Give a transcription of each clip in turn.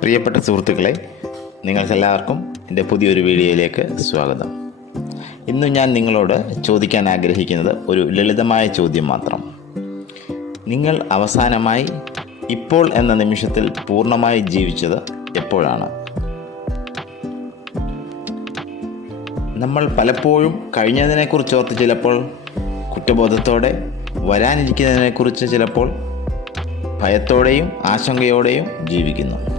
പ്രിയപ്പെട്ട സുഹൃത്തുക്കളെ നിങ്ങൾക്കെല്ലാവർക്കും എന്റെ പുതിയൊരു വീഡിയോയിലേക്ക് സ്വാഗതം. ഇന്ന് ഞാൻ നിങ്ങളോട് ചോദിക്കാൻ ആഗ്രഹിക്കുന്നത് ഒരു ലളിതമായ ചോദ്യം മാത്രം. നിങ്ങൾ അവസാനമായി ഇപ്പോൾ എന്ന നിമിഷത്തിൽ പൂർണമായി ജീവിച്ചത് എപ്പോഴാണ്? നമ്മൾ പലപ്പോഴും കഴിഞ്ഞതിനെക്കുറിച്ച് ഓർത്ത് ചിലപ്പോൾ കുറ്റബോധത്തോടെ വരാനിരിക്കുന്നതിനെക്കുറിച്ച് ചിലപ്പോൾ ഭയത്തോടെയും ആശങ്കയോടെയും ജീവിക്കുന്നു.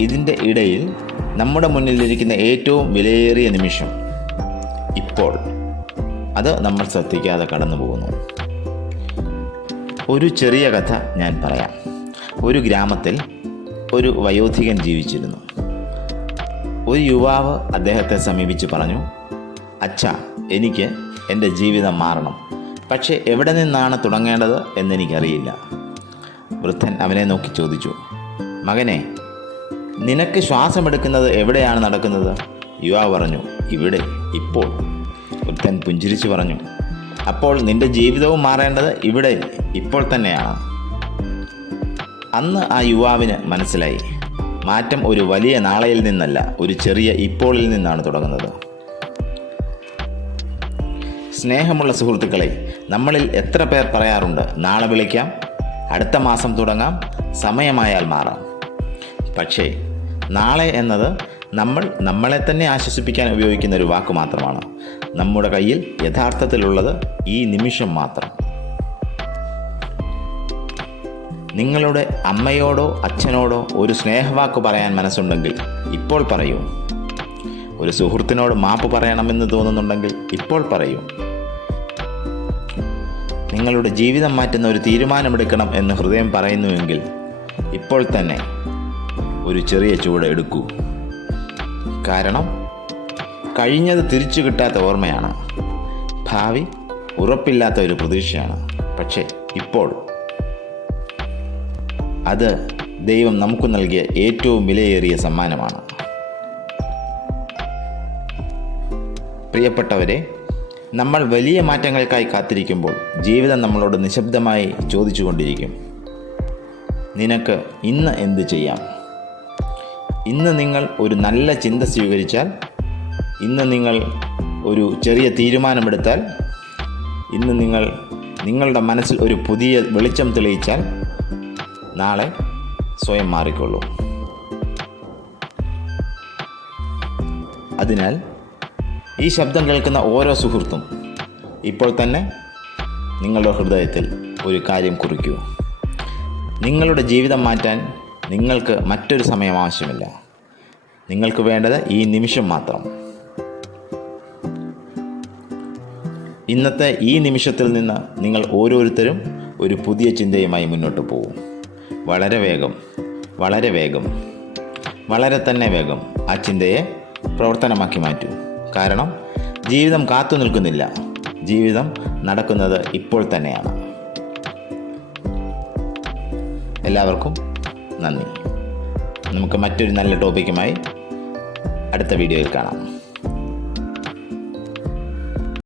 ഇതിന്റെ ഇടയിൽ നമ്മുടെ മുന്നിലിരിക്കുന്ന ഏറ്റവും വിലയേറിയ നിമിഷം ഇപ്പോൾ അത് നമ്മൾ ശ്രദ്ധിക്കാതെ കടന്നു പോകുന്നു. ഒരു ചെറിയ കഥ ഞാൻ പറയാം. ഒരു ഗ്രാമത്തിൽ ഒരു വയോധികൻ ജീവിച്ചിരുന്നു. ഒരു യുവാവ് അദ്ദേഹത്തെ സമീപിച്ച് പറഞ്ഞു അച്ഛ എനിക്ക് എന്റെ ജീവിതം മാറണം. പക്ഷേ എവിടെ നിന്നാണ് തുടങ്ങേണ്ടത് എന്നെനിക്കറിയില്ല. വൃദ്ധൻ അവനെ നോക്കി ചോദിച്ചു മകനെ നിനക്ക് ശ്വാസമെടുക്കുന്നത് എവിടെയാണ് നടക്കുന്നത്? യുവാവ് പറഞ്ഞു ഇവിടെ ഇപ്പോൾ. ഒരുത്തൻ പുഞ്ചിരിച്ചു പറഞ്ഞു അപ്പോൾ നിന്റെ ജീവിതവും മാറേണ്ടത് ഇവിടെ ഇപ്പോൾ തന്നെയാണ്. അന്ന് ആ യുവാവിന് മനസ്സിലായി മാറ്റം ഒരു വലിയ നാളയിൽ നിന്നല്ല ഒരു ചെറിയ ഇപ്പോളിൽ നിന്നാണ് തുടങ്ങുന്നത്. സ്നേഹമുള്ള സുഹൃത്തുക്കളെ നമ്മളിൽ എത്ര പേർ പറയാറുണ്ട് നാളെ വിളിക്കാം അടുത്ത മാസം തുടങ്ങാം സമയമായാൽ മാറാം. പക്ഷേ നാളെ എന്നത് നമ്മൾ നമ്മളെ തന്നെ ആശ്വസിപ്പിക്കാൻ ഉപയോഗിക്കുന്ന ഒരു വാക്ക് മാത്രമാണ്. നമ്മുടെ കയ്യിൽ യഥാർത്ഥത്തിലുള്ളത് ഈ നിമിഷം മാത്രം. നിങ്ങളുടെ അമ്മയോടോ അച്ഛനോടോ ഒരു സ്നേഹവാക്ക് പറയാൻ മനസ്സുണ്ടെങ്കിൽ ഇപ്പോൾ പറയൂ. ഒരു സുഹൃത്തിനോട് മാപ്പ് പറയണമെന്ന് തോന്നുന്നുണ്ടെങ്കിൽ ഇപ്പോൾ പറയൂ. നിങ്ങളുടെ ജീവിതം മാറ്റുന്ന ഒരു തീരുമാനമെടുക്കണം എന്ന് ഹൃദയം പറയുന്നുവെങ്കിൽ ഇപ്പോൾ തന്നെ ഒരു ചെറിയ ചൂട് എടുക്കൂ. കാരണം കഴിഞ്ഞത് തിരിച്ചു കിട്ടാത്ത ഓർമ്മയാണ്. ഭാവി ഉറപ്പില്ലാത്ത ഒരു പ്രതീക്ഷയാണ്. പക്ഷേ ഇപ്പോൾ അത് ദൈവം നമുക്ക് നൽകിയ ഏറ്റവും വിലയേറിയ സമ്മാനമാണ്. പ്രിയപ്പെട്ടവരെ നമ്മൾ വലിയ മാറ്റങ്ങൾക്കായി കാത്തിരിക്കുമ്പോൾ ജീവിതം നമ്മളോട് നിശബ്ദമായി ചോദിച്ചുകൊണ്ടിരിക്കും. നിനക്ക് ഇന്ന് എന്ത് ചെയ്യാം? ഇന്ന് നിങ്ങൾ ഒരു നല്ല ചിന്ത സ്വീകരിച്ചാൽ ഇന്ന് നിങ്ങൾ ഒരു ചെറിയ തീരുമാനമെടുത്താൽ ഇന്ന് നിങ്ങൾ നിങ്ങളുടെ മനസ്സിൽ ഒരു പുതിയ വെളിച്ചം തെളിയിച്ചാൽ നാളെ സ്വയം മാറിക്കൊള്ളൂ. അതിനാൽ ഈ ശബ്ദം കേൾക്കുന്ന ഓരോ സുഹൃത്തും ഇപ്പോൾ തന്നെ നിങ്ങളുടെ ഹൃദയത്തിൽ ഒരു കാര്യം കുറിക്കൂ. നിങ്ങളുടെ ജീവിതം മാറ്റാൻ നിങ്ങൾക്ക് മറ്റൊരു സമയം ആവശ്യമില്ല. നിങ്ങൾക്ക് വേണ്ടത് ഈ നിമിഷം മാത്രം. ഇന്നത്തെ ഈ നിമിഷത്തിൽ നിന്ന് നിങ്ങൾ ഓരോരുത്തരും ഒരു പുതിയ ചിന്തയുമായി മുന്നോട്ട് പോകും വളരെ വേഗം വളരെ വേഗം വളരെ തന്നെ വേഗം ആ ചിന്തയെ പ്രവർത്തനമാക്കി മാറ്റൂ. കാരണം ജീവിതം കാത്തു നിൽക്കുന്നില്ല. ജീവിതം നടക്കുന്നത് ഇപ്പോൾ തന്നെയാണ്. എല്ലാവർക്കും നന്ദി. നമുക്ക് മറ്റൊരു നല്ല ടോപ്പിക്കുമായി അടുത്ത വീഡിയോയിൽ കാണാം.